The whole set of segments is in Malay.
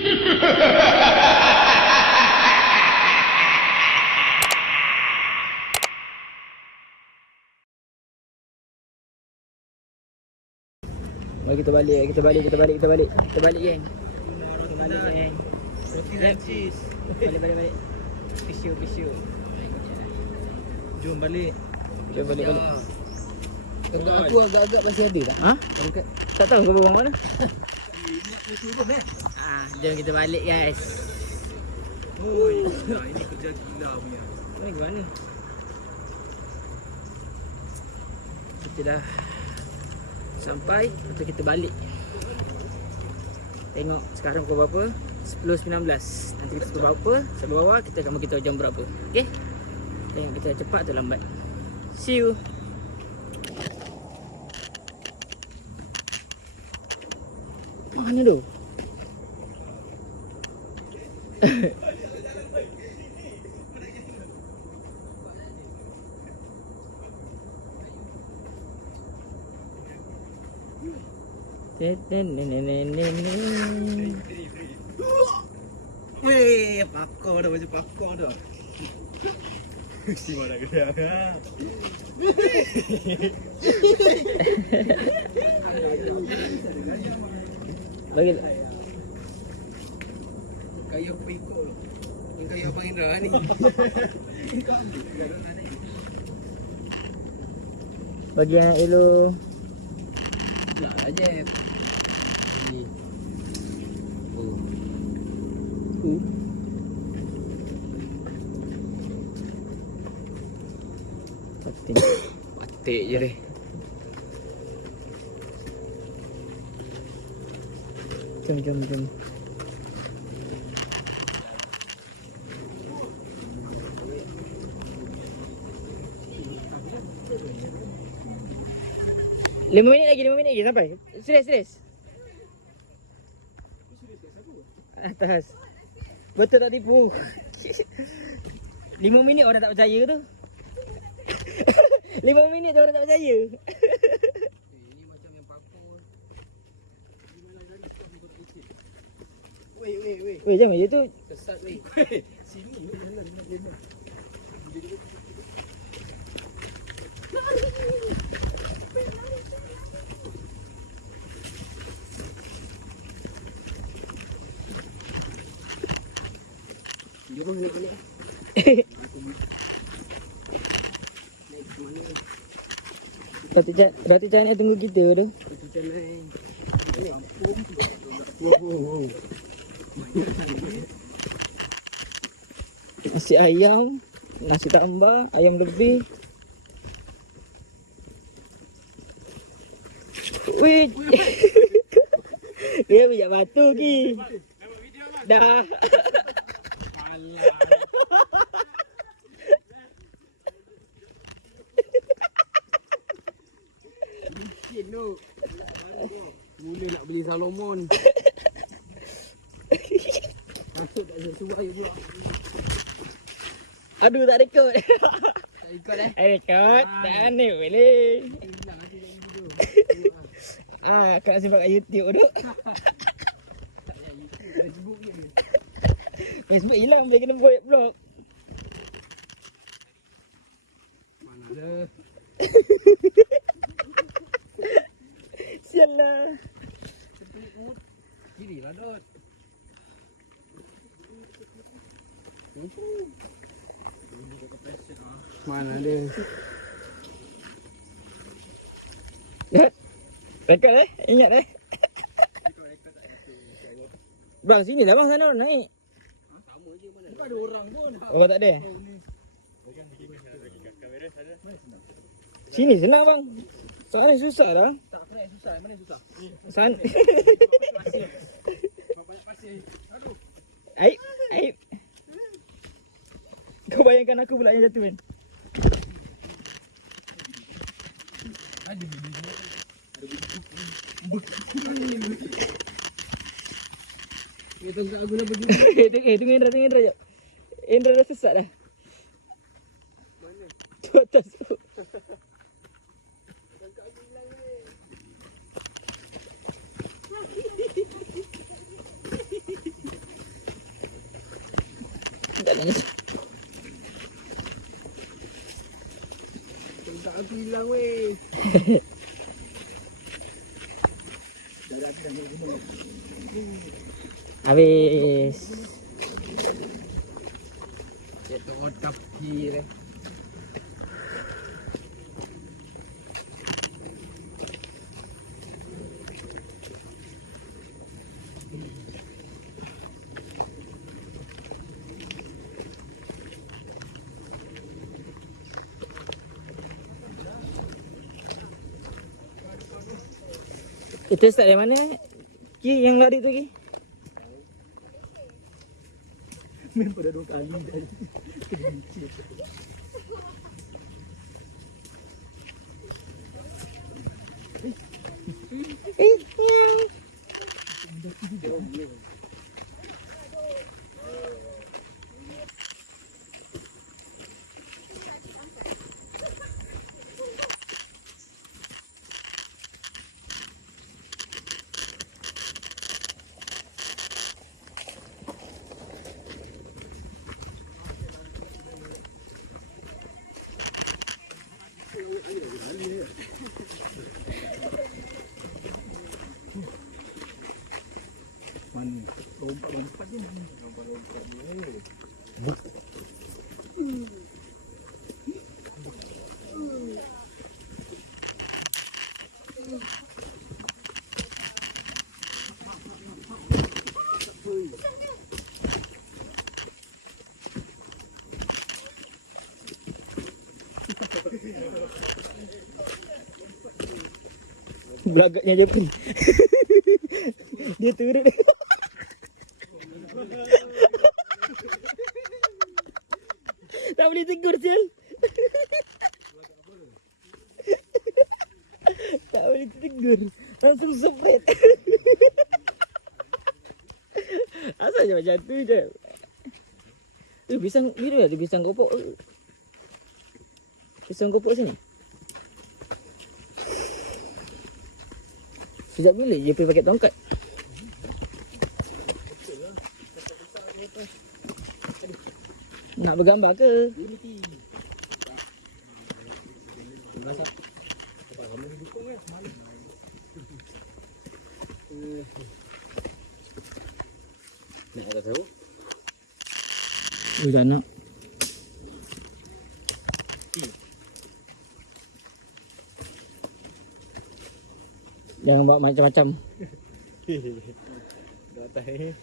Mari kita balik geng. Kita balik geng. Yep. Balik. Pisau. Jom balik. Tengok aku agak-agak masih ada tak? Ha? Tak tahu kau bawa mana? Jom kita balik guys. Oi, ini kerja gila punya. Gimana? Kita dah sampai, lepas kita balik. Tengok sekarang pukul berapa? 10.19. Nanti kita pukul berapa? Sampai bawah kita akan beritahu jam berapa. Okey? Tengok kita cepat atau lambat. See you. Mana tu? Weh, pakar dah macam pakar dah. Si mana gerak. Bagi Kaya aku ikut. Yang kaya Abang Indra ni. bagi yang elo. Nak aja. Ini. Patik je deh. Jom. 5 minit lagi sampai. Serius. Atas. Betul tak tipu? 5 minit orang tak percaya tu. 5 minit tu orang tak percaya. Ini macam yang pakar. Weh, jangan je tu. Kesat weh. Sini jalan. Dia pun nak balik. Berarti Chan tunggu kita tu. Macam naik. Wow. Nasi ayam, nasi tambah, ayam lebih. Wih. Dia bijak batu ki. Dah. Mungkin tu. Mula nak beli Salomon. Masuk tak sesuai pula. Aduh, tak rekod. Tak ikut Rekod. Tak ni boleh. Kau nak simpan kat YouTube tu. Facebook hilang boleh kena buat blog. Mana ada. Sial lah. Kiri lah Dot. Mana ada. Rekod ingat Bang, sini lah bang, sana orang naik. Sama je mana. Tak ada orang pun. Oh, tak ada. Sini senang bang. Sana susah lah. Tak pernah susah. Mana susah? Sana. Banyak pasir. Aduh. Aib. Kau bayangkan aku pula yang jatuh kan. Itu tak guna pergi. Tunggu Indra jap. Indra dah sesat dah. Mana? Tu atas tu. Tak aku hilang weh. Dah habis dah guna. Habis. Dia tengok tapi le. Itu start dari mana? Ki yang lari tu Ki? Main pada 2 kali dah. Mana? Lompat je mana? Lompat dia. Belagaknya je pun. Dia turun. Tak boleh tegur Sial. Tak boleh tegur. Langsung spread. Asalnya macam tu je. Pisang biru ada pisang kopok. Pisang kopok sini. Sejak bila je pergi pakai tongkat? Nak bergambar ke? Nak ada tahu? Dah nak. Jangan bawa macam-macam. Dah tahu.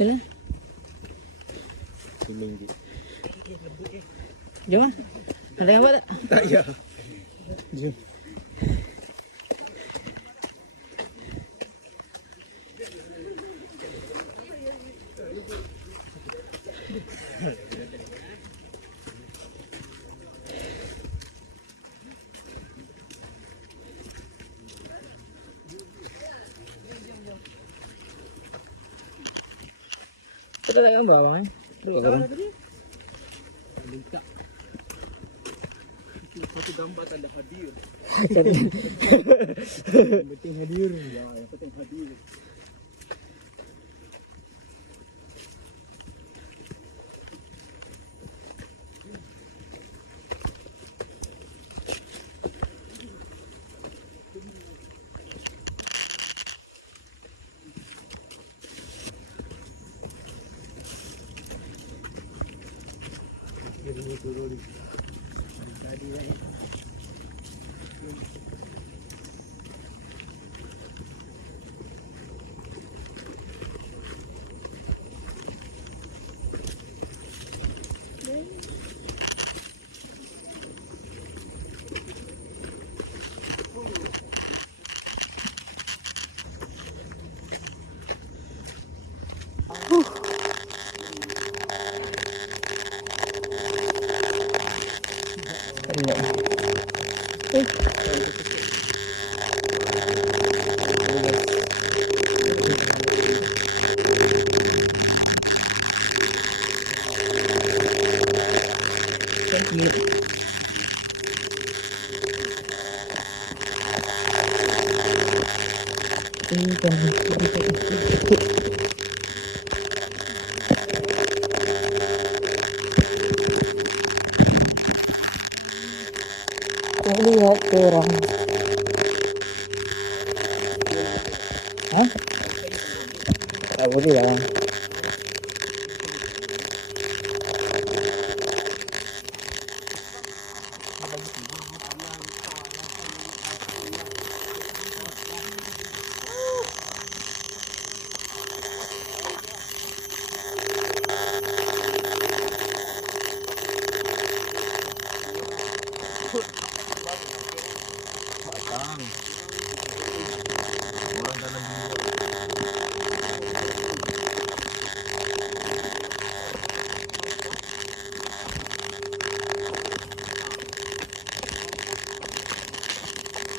Yalah. RM5. Jom lah. Ada yang buat tak? Tak ya. Jom. Kita tak gambar bang. Tengok gambar. Minta. Satu gambar tanda hadir. Yang penting hadir. Ya, yang penting hadir. Lihat orang. Hah? Tak boleh lah.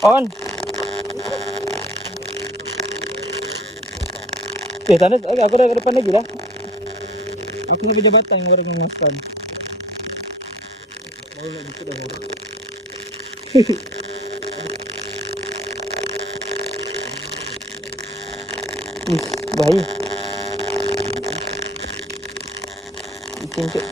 On. Tanda aku dah ke depan lagi lah. Aku nak berjabatan dengan orang yang respon. Baru nak jumpa dah. Bahaya. Ikan cik.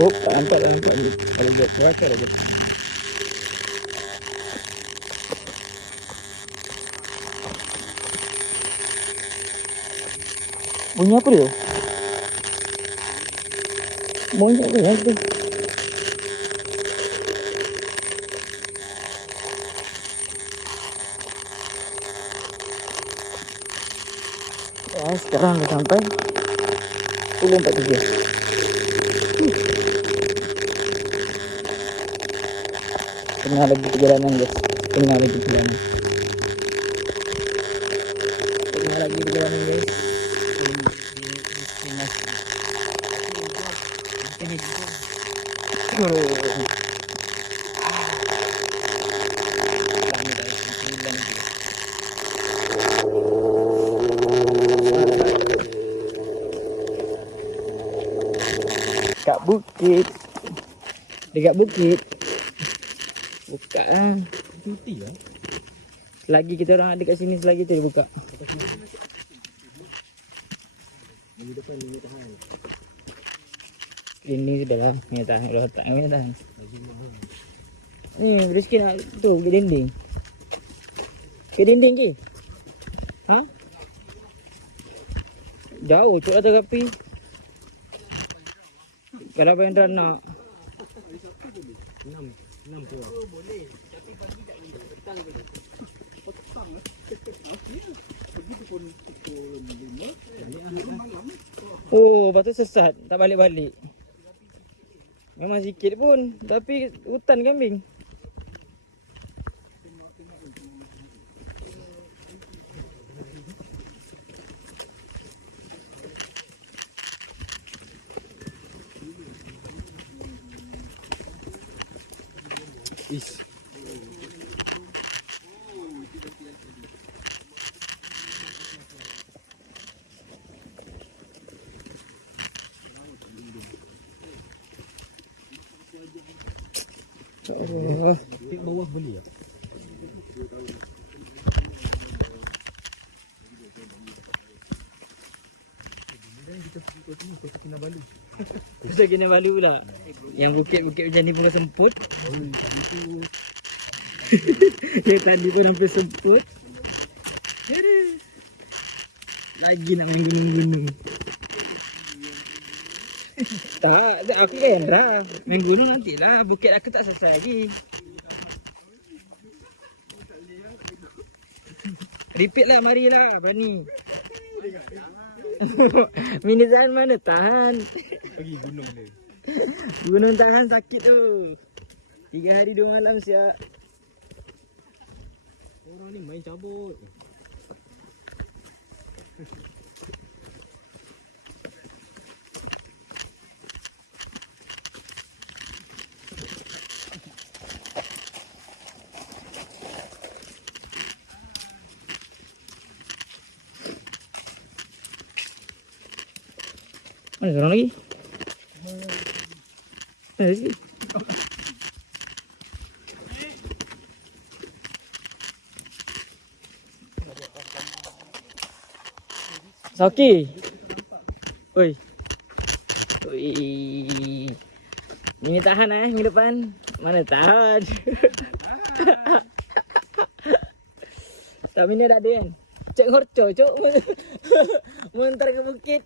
Op, tak nampak. Kalau buat kelakar aja. Bunyi apa dia? Bunyi apa dia? Sekarang dah sampai 10.43. Tengah lagi perjalanan guys. Tengah lagi perjalanan guys. Dekat bukit. Buka lah. Cuti lah. Selagi kita orang ada kat sini, selagi tu dia buka. Ini sudah lah. Ni tahan. Dah tak ni tahan. Ni rezeki nak tu ke dinding. Ke dinding ke? Ha? Jauh cuk atas api. Kalau apa yang dah nak 6 tu. Boleh. Tapi pagi tak boleh. Petang boleh. Petang lah. Begitu pun pukul 5. Oh, lepas tu sesat. Tak balik-balik. Memang sikit pun. Tapi hutan kambing. Ish. Bawah boleh ya? Kau Kinabalu. Kota Kinabalu pula. Yang bukit-bukit macam ni pun semput. Tadi tu Yang tadi pun hampir semput. Lagi nak main gunung-gunung. Tak, aku kan dah. Main gunung nantilah. Bukit aku tak selesai lagi. Repeat lah, marilah. Berani. Mini tahan mana? Tahan. pergi gunung dia. Gunung tahan sakit tu. 3 hari 2 malam siap. Orang ni main cabut. Mana seorang lagi? Mana lagi? Soki. Oi. Oi. Ini tahan minggu depan. Mana tahan. Stamina dah ada kan? Cek horco, cok. Mentar ke bukit.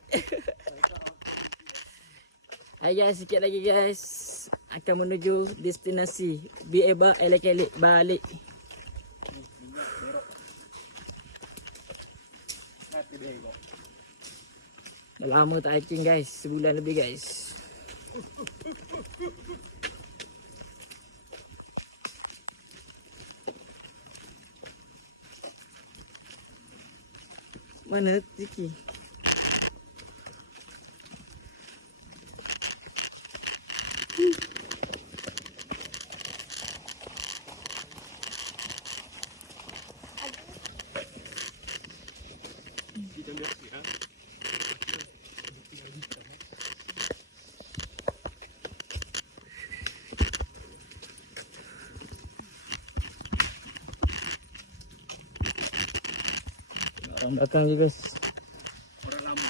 Ayah sikit lagi guys. Akan menuju destinasi. Bieba elek-elek balik. Dah lama tak hiking guys. Sebulan lebih guys. Mana Ziki? Orang belakang je guys. Orang lama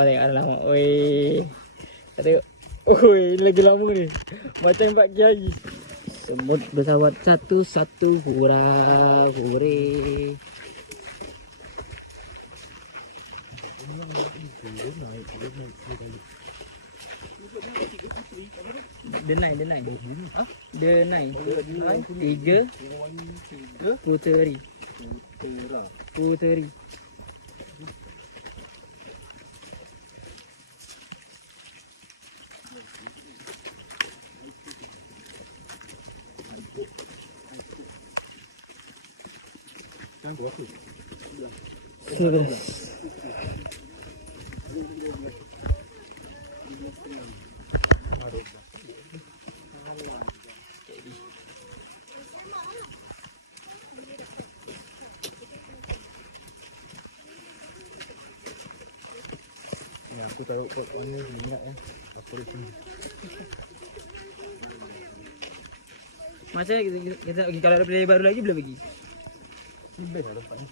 tengok orang lama. Oi. Tengok. Oi, lagi lama ni. Macam Pak Kiai. Semut bersawat satu-satu. Hura, hore. Dia naik. Ha? Dia naik. 3 puteri. Puteri. Kan gua tu. Sudah. Ya, aku taruh pot ni minyak Apa dia sini? Macam kita pergi kalau ada player baru lagi boleh pergi. Ni best lah tempat ni.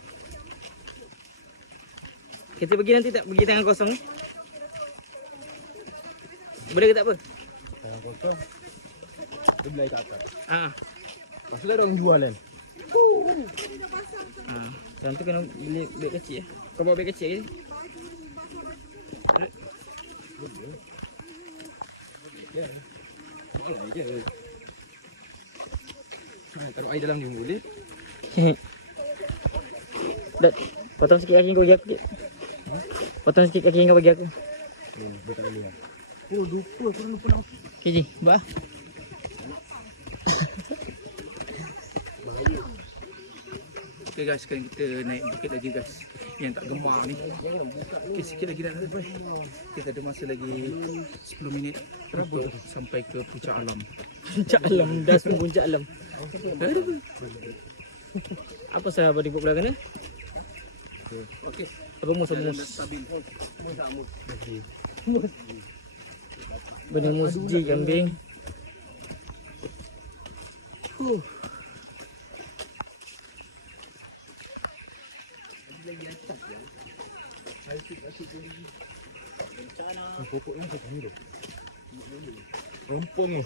Kita pergi nanti tak pergi tangan kosong. Boleh ke tak apa? Tangan kosong. Dia belai kat atas. Ah. Lepas tu ada orang jual kan? Ah. Sekarang tu kena beli beg kecil Kau bawa beg kecil ke? Boleh je. Taruh air dalam ni boleh. Dad, potong sikit kaki kau bagi aku sikit. Potong sikit kaki kau bagi aku. Dia tak boleh. Oh, lupa. Korang lupa nak. Okay, Ji. Buat lah. Okay guys, sekarang kita naik bukit lagi guys. Yang tak gemar ni. Okay, sikit lagi dah sampai. Kita ada masa lagi 10 minit untuk sampai ke puncak alam. Puncak alam, dah semua puncak alam. Apa sahaja apa di buat belakang ni? Okey. Apa mus-mus? Benar musji kambing. Pokok yang kat ni tu. Rompong tu.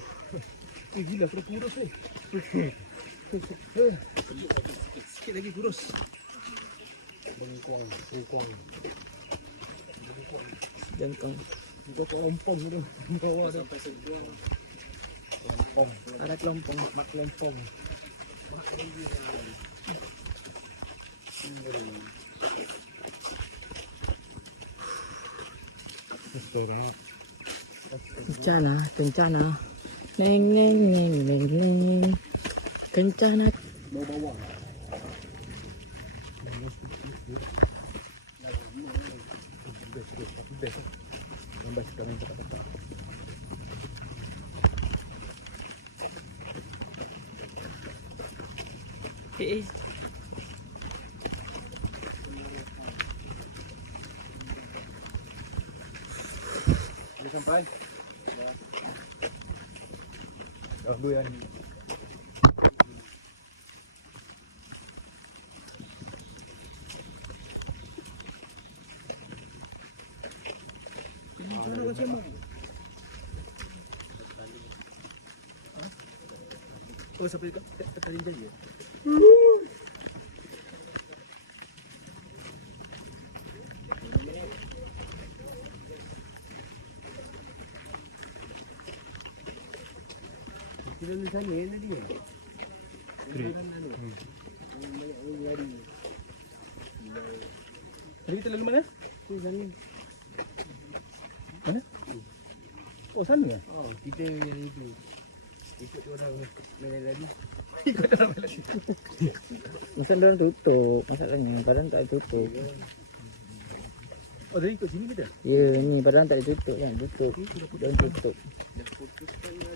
Gila kena kurus ni. Sikit lagi kurus. Bengkuang. Jengkong. Pokok rompong tu. Bawah tu. Rompong. Ada kelompong. Mak rompong. Kencana. Neng. Kencana. Bawah. Lambat sekarang kata-kata. Dah sampai. Dah dua yang ni. Oh, sampai kat Tarin Jaya. Kita di sana tadi. Tadi kita lalu mana? Di sana. Mana? Oh, sana ke? Oh, kita yang itu. Ikut orang main lagi. Ikut orang lagi. Masa orang tutup. Masalahnya padahal tak tutup. Oh, dari ikut sini kita? Ya, ni padahal tak ditutup kan. Tutup. Jangan tutup. Dah putus kan dah.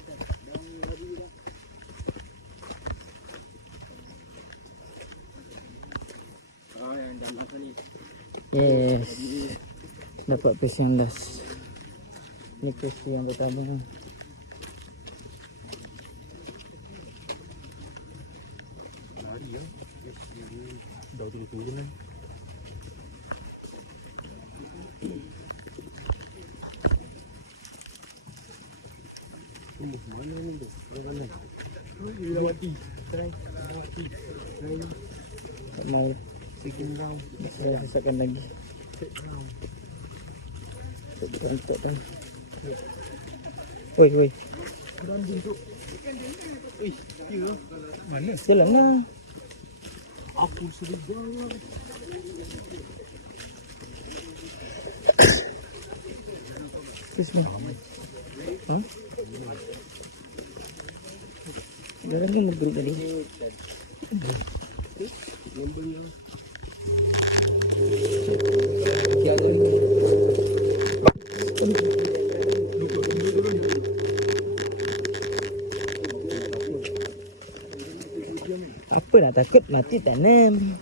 Oh, yang dah makan ni. Yes. Dapat pes yang last. Ni pes yang pertama. Lari ya. Dah turun kan. Mana ni tu? Mana? Oh, dia mati. Try. Mati. Try. Tak mau. Second round. Saya sesatkan lagi. Tak tahu. Oi. Berambing tu. Ya. Mana? Jalan lah. Aku sedih banget. Bismillah. Ha? Jalan kan bergerak tadi. Apa nak takut mati tanam.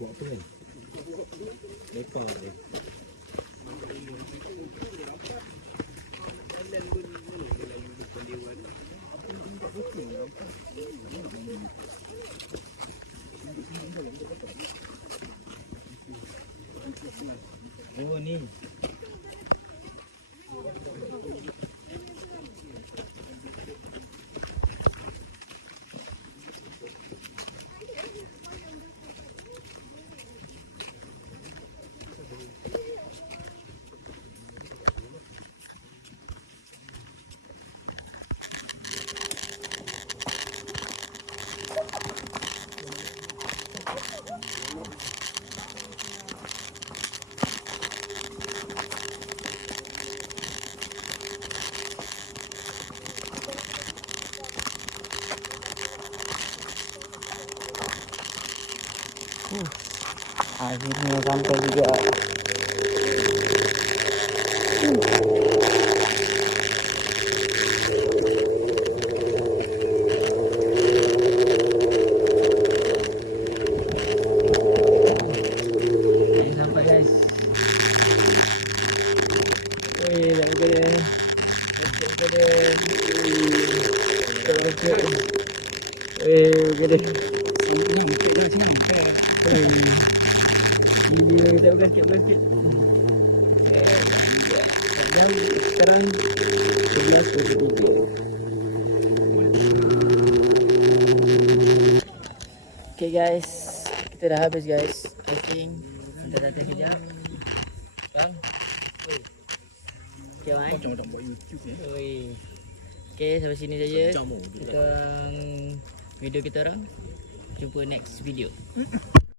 Buat apa ni? Lepak dia. Oh ni. Akhirnya sampai juga. Sampai guys. Dah gede. Gede. Ini bukit dah sini. Iya, dah bangkit. Dan sekarang 11:23. Okay guys, kita dah habis guys. Casting. Kita datang kejap. Sekarang. Okay, Mai. Kau jangan buat YouTube ni. Oi. Okay, sampai sini saja. Jom. Kita video kita orang. Jumpa next video.